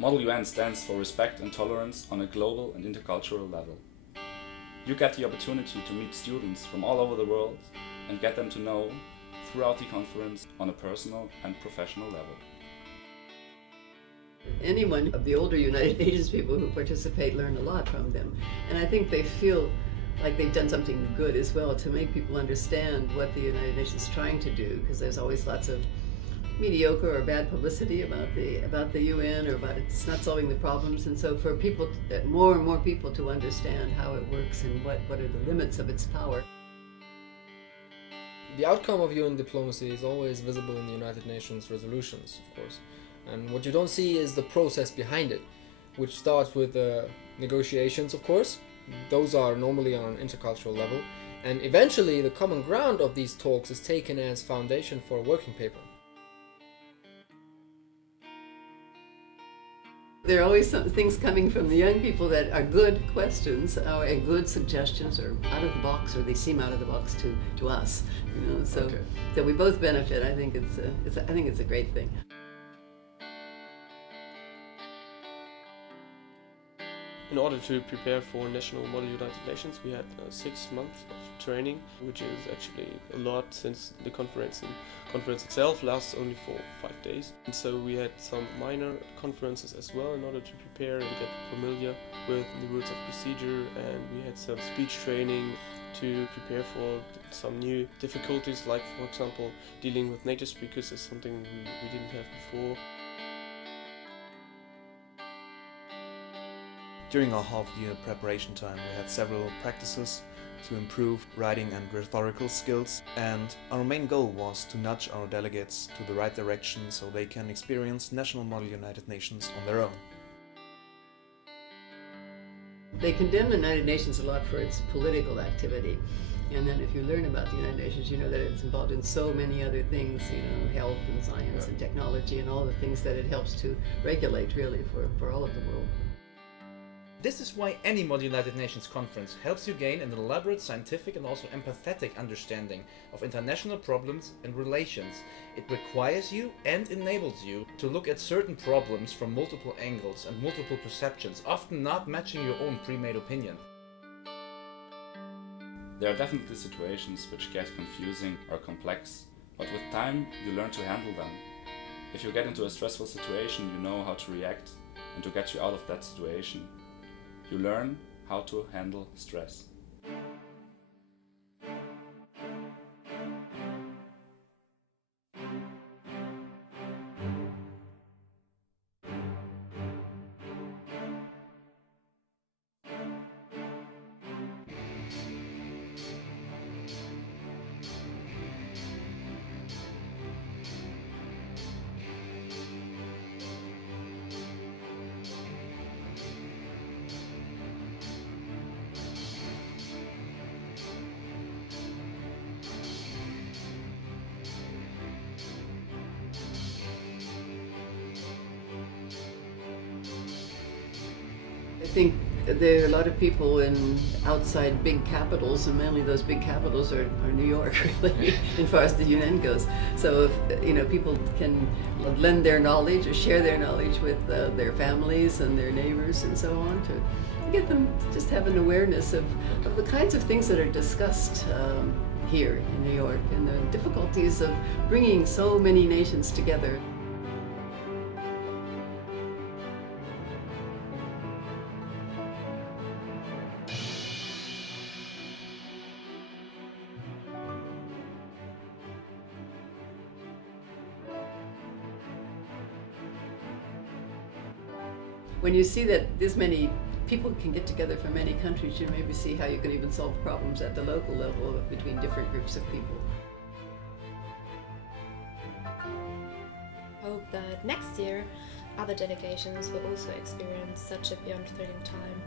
Model UN stands for respect and tolerance on a global and intercultural level. You get the opportunity to meet students from all over the world and get them to know throughout the conference on a personal and professional level. Anyone of the older United Nations people who participate learn a lot from them. And I think they feel like they've done something good as well to make people understand what the United Nations is trying to do, because there's always lots of mediocre or bad publicity about the UN or about it's not solving the problems. And so for people, more and more people to understand how it works and what are the limits of its power. The outcome of UN diplomacy is always visible in the United Nations resolutions, of course. And what you don't see is the process behind it, which starts with negotiations, of course. Those are normally on an intercultural level. And eventually the common ground of these talks is taken as foundation for a working paper. There are always some things coming from the young people that are good questions and good suggestions, or out of the box, or they seem out of the box to us. So we both benefit. I think it's a great thing. In order to prepare for National Model United Nations, we had 6 months of training, which is actually a lot since the conference itself lasts only for 5 days. And so we had some minor conferences as well in order to prepare and get familiar with the rules of procedure, and we had some speech training to prepare for some new difficulties, like for example dealing with native speakers is something we didn't have before. During our half-year preparation time, we had several practices to improve writing and rhetorical skills, and our main goal was to nudge our delegates to the right direction so they can experience National Model United Nations on their own. They condemn the United Nations a lot for its political activity. And then if you learn about the United Nations, you know that it's involved in so many other things, health and science and technology and all the things that it helps to regulate really for all of the world. This is why any Model United Nations conference helps you gain an elaborate scientific and also empathetic understanding of international problems and relations. It requires you and enables you to look at certain problems from multiple angles and multiple perceptions, often not matching your own pre-made opinion. There are definitely situations which get confusing or complex, but with time you learn to handle them. If you get into a stressful situation, you know how to react and to get you out of that situation. You learn how to handle stress. I think there are a lot of people outside big capitals, and mainly those big capitals are New York, really, as far as the UN goes. So if people can lend their knowledge or share their knowledge with their families and their neighbors and so on, to get them to just have an awareness of the kinds of things that are discussed here in New York, and the difficulties of bringing so many nations together. When you see that this many people can get together from many countries, you maybe see how you can even solve problems at the local level between different groups of people. I hope that next year other delegations will also experience such a beyond thrilling time.